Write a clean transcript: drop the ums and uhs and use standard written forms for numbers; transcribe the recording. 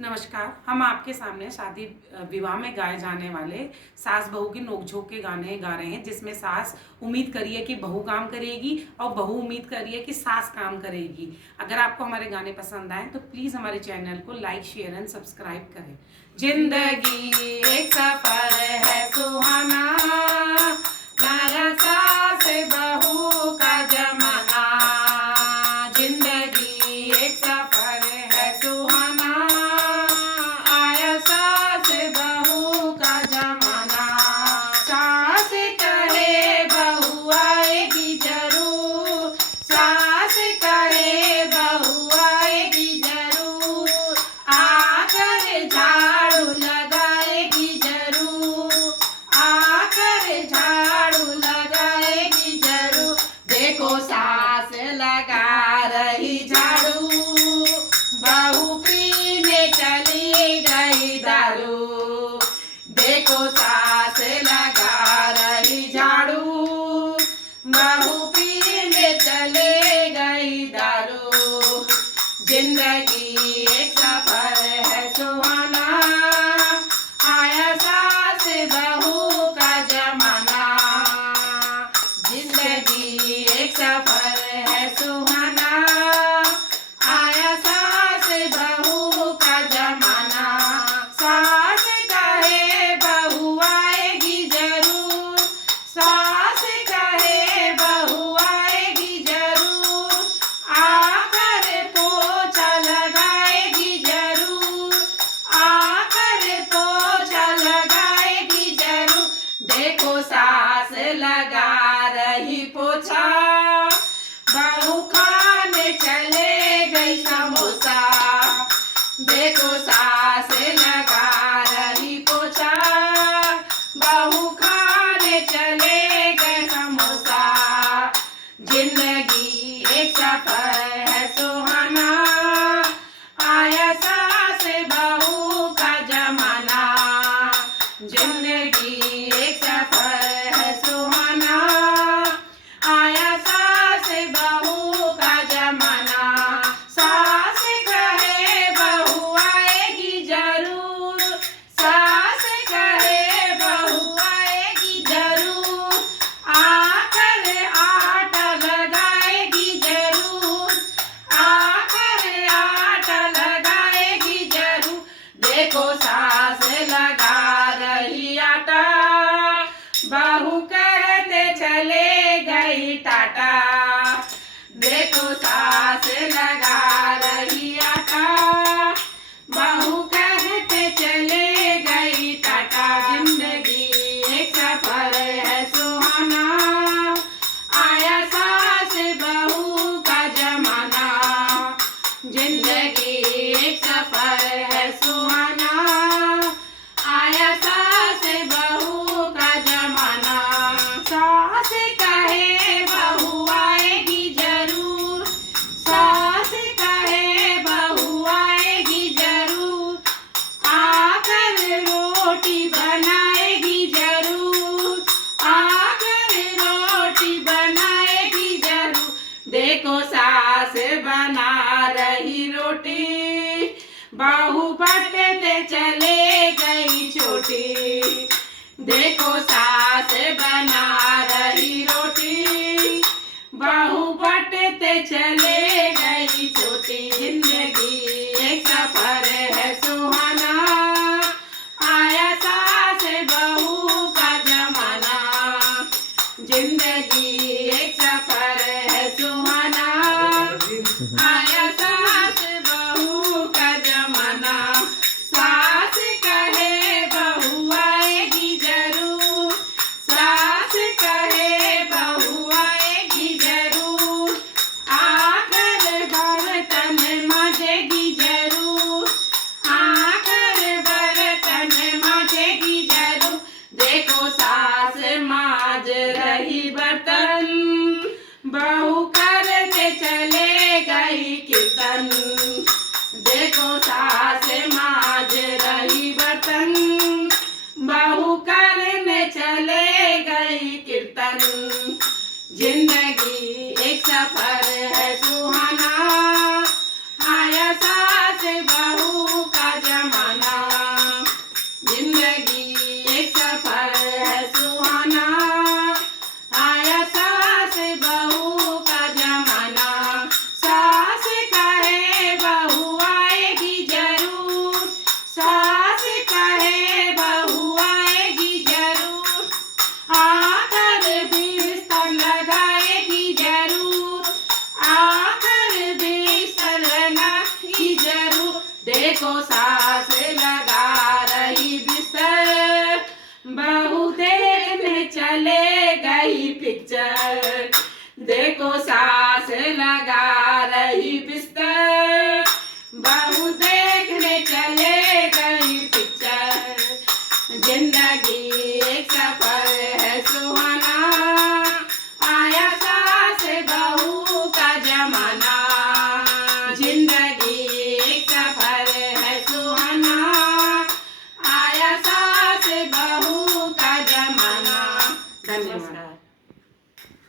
नमस्कार। हम आपके सामने शादी विवाह में गाए जाने वाले सास बहू की नोक-झोंक के गाने गा रहे हैं, जिसमें सास उम्मीद करी है कि बहू काम करेगी और बहू उम्मीद करी है कि सास काम करेगी। अगर आपको हमारे गाने पसंद आए तो प्लीज़ हमारे चैनल को लाइक, शेयर एंड सब्सक्राइब करें। जिंदगी एक सफर है सुहाना, नया सास बहू का जमाना। जिंदगी एक सफर है सुहाना, आया सास बहू का जमाना। सास कहे बहू आएगी जरूर, सास कहे बहू आएगी जरूर, आकर झाड़ू लगाएगी जरूर, आकर झाड़ू लगाएगी जरूर। देखो सास लगा रही झाड़ू, बहू पीने चली गई दारू। देखो सास लगा रही झाड़ू, बहू पीने चले गई दारू। जिंदगी एक सफर है सुहाना, आया सास बहू का जमाना। जिंदगी एक सफर है सुहाना, आया सास बहू का जमाना। सास कहे बहू आएगी जरूर, सास कहे बहू आएगी जरूर, आकर पोछा लगाएगी जरूर, आकर पोछा लगाएगी जरूर। देखो सास लगा रही पोछा, बहू खाने चले गई समोसा। देखो सास लगा रही पोछा, बहू खाने चले गए समोसा। जिंदगी एक सफर है सुहाना, आया सास बहू का जमाना। जिंदगी एक सफर है सुहाना, आया सास बहू का जमाना। सास कहे बहू आएगी जरूर, सास कहे बहू आएगी जरूर, आकर आटा लगाएगी जरूर, आकर आटा लगाएगी जरूर। देखो सास लगा रही आटा, बहू कहते चले गई टाटा। देखो सास लगा रही आटा, बहू कहते चले गई टाटा। जिंदगी एक सफर है सुहाना, आया सास बहू का जमाना। जिंदगी एक सफर है सुहाना, आया सास बहू का जमाना। सास कहे बहू आएगी जरूर, सास कहे बहू आएगी जरूर, आकर रोटी बनाएगी जरूर, आकर रोटी बनाएगी जरूर। देखो सास बना रही रोटी, बहू बटते चले गई छोटी। देखो सास बना रही रोटी, बहू बटते चले गई छोटी। जिंदगी एक सफर है सुहाना, आया सास बहू का जमाना। जिंदगी एक सफर है सुहाना, आया सास बहू का जमाना। सास कहे बहू आएगी जरूर, सास कहे बहू आएगी जरूर, आकर बर्तन मांजेगी जरूर, देखो सास लगा रही बिस्तर, बहू देखने चले गई पिक्चर। देखो सास लगा रही बिस्तर, बहू देखने चले गई पिक्चर। जिंदगी एक सफर है सुहाना, आया सास बहू का जमाना। जिंदगी एक सफर है सुहाना, आया सास बहू का जमाना। धन्यवाद।